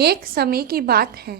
एक समय की बात है,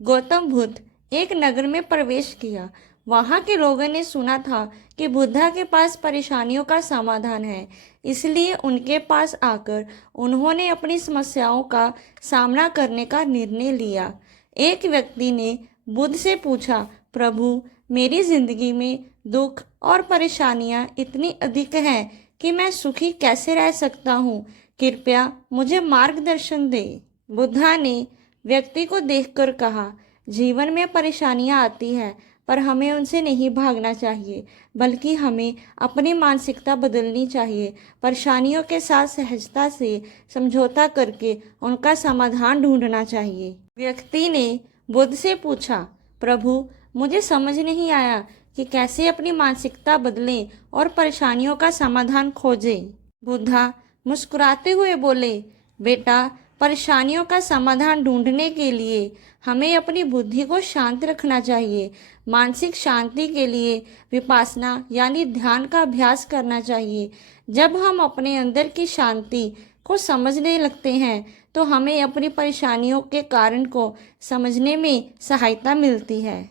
गौतम बुद्ध एक नगर में प्रवेश किया। वहाँ के लोगों ने सुना था कि बुद्धा के पास परेशानियों का समाधान है, इसलिए उनके पास आकर उन्होंने अपनी समस्याओं का सामना करने का निर्णय लिया। एक व्यक्ति ने बुद्ध से पूछा, प्रभु, मेरी जिंदगी में दुख और परेशानियां इतनी अधिक हैं कि मैं सुखी कैसे रह सकता हूँ? कृपया मुझे मार्गदर्शन दे। बुद्धा ने व्यक्ति को देखकर कहा, जीवन में परेशानियां आती हैं, पर हमें उनसे नहीं भागना चाहिए, बल्कि हमें अपनी मानसिकता बदलनी चाहिए। परेशानियों के साथ सहजता से समझौता करके उनका समाधान ढूंढना चाहिए। व्यक्ति ने बुद्ध से पूछा, प्रभु, मुझे समझ नहीं आया कि कैसे अपनी मानसिकता बदलें और परेशानियों का समाधान खोजें। बुद्धा मुस्कुराते हुए बोले, बेटा, परेशानियों का समाधान ढूंढने के लिए हमें अपनी बुद्धि को शांत रखना चाहिए। मानसिक शांति के लिए विपासना यानी ध्यान का अभ्यास करना चाहिए। जब हम अपने अंदर की शांति को समझने लगते हैं तो हमें अपनी परेशानियों के कारण को समझने में सहायता मिलती है।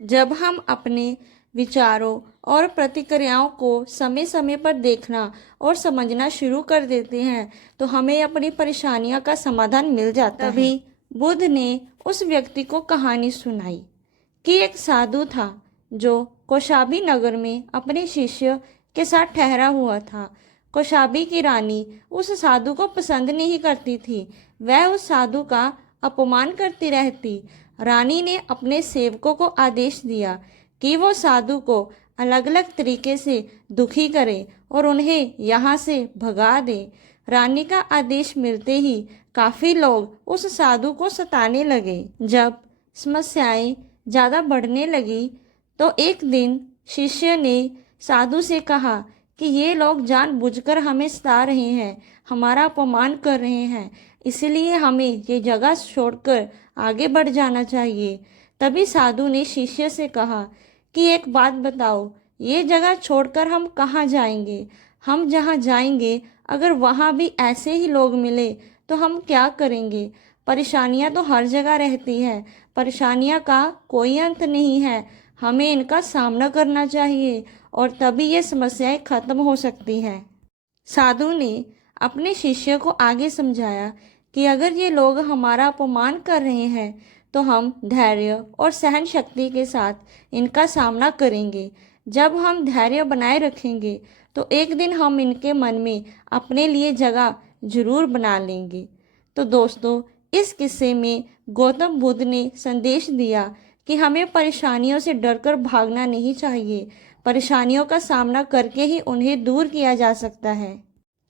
जब हम अपने विचारों और प्रतिक्रियाओं को समय समय पर देखना और समझना शुरू कर देते हैं तो हमें अपनी परेशानियों का समाधान मिल जाता है। तभी बुद्ध ने उस व्यक्ति को कहानी सुनाई कि एक साधु था जो कौशाम्बी नगर में अपने शिष्य के साथ ठहरा हुआ था। कौशाम्बी की रानी उस साधु को पसंद नहीं करती थी। वह उस साधु का अपमान करती रहती। रानी ने अपने सेवकों को आदेश दिया कि वो साधु को अलग अलग तरीके से दुखी करे और उन्हें यहाँ से भगा दे। रानी का आदेश मिलते ही काफी लोग उस साधु को सताने लगे। जब समस्याएं ज़्यादा बढ़ने लगी तो एक दिन शिष्य ने साधु से कहा कि ये लोग जानबूझकर हमें सता रहे हैं, हमारा अपमान कर रहे हैं, इसलिए हमें ये जगह छोड़कर आगे बढ़ जाना चाहिए। तभी साधु ने शिष्य से कहा कि एक बात बताओ, ये जगह छोड़कर हम कहाँ जाएंगे? हम जहाँ जाएंगे अगर वहाँ भी ऐसे ही लोग मिले तो हम क्या करेंगे? परेशानियाँ तो हर जगह रहती है, परेशानियाँ का कोई अंत नहीं है, हमें इनका सामना करना चाहिए और तभी ये समस्याएं खत्म हो सकती हैं। साधु ने अपने शिष्य को आगे समझाया कि अगर ये लोग हमारा अपमान कर रहे हैं तो हम धैर्य और सहन शक्ति के साथ इनका सामना करेंगे। जब हम धैर्य बनाए रखेंगे तो एक दिन हम इनके मन में अपने लिए जगह जरूर बना लेंगे। तो दोस्तों, इस किस्से में गौतम बुद्ध ने संदेश दिया कि हमें परेशानियों से डरकर भागना नहीं चाहिए, परेशानियों का सामना करके ही उन्हें दूर किया जा सकता है।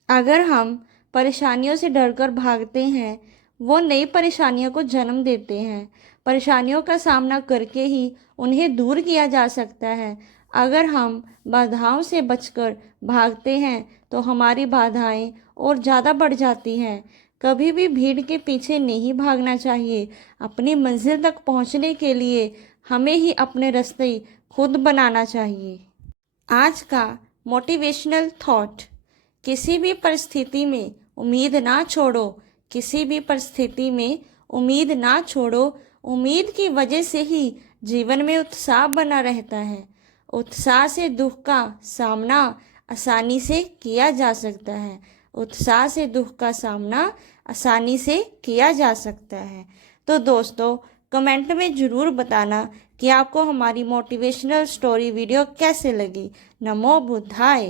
अगर हम परेशानियों से डरकर भागते हैं, वो नई परेशानियों को जन्म देते हैं। परेशानियों का सामना करके ही उन्हें दूर किया जा सकता है। अगर हम बाधाओं से बचकर भागते हैं तो हमारी बाधाएं और ज़्यादा बढ़ जाती हैं। कभी भी भीड़ के पीछे नहीं भागना चाहिए। अपनी मंजिल तक पहुंचने के लिए हमें ही अपने रास्ते खुद बनाना चाहिए। आज का मोटिवेशनल थॉट, किसी भी परिस्थिति में उम्मीद ना छोड़ो। किसी भी परिस्थिति में उम्मीद ना छोड़ो। उम्मीद की वजह से ही जीवन में उत्साह बना रहता है। उत्साह से दुख का सामना आसानी से किया जा सकता है। उत्साह से दुख का सामना आसानी से किया जा सकता है। तो दोस्तों, कमेंट में ज़रूर बताना कि आपको हमारी मोटिवेशनल स्टोरी वीडियो कैसे लगी। नमो बुद्धाय।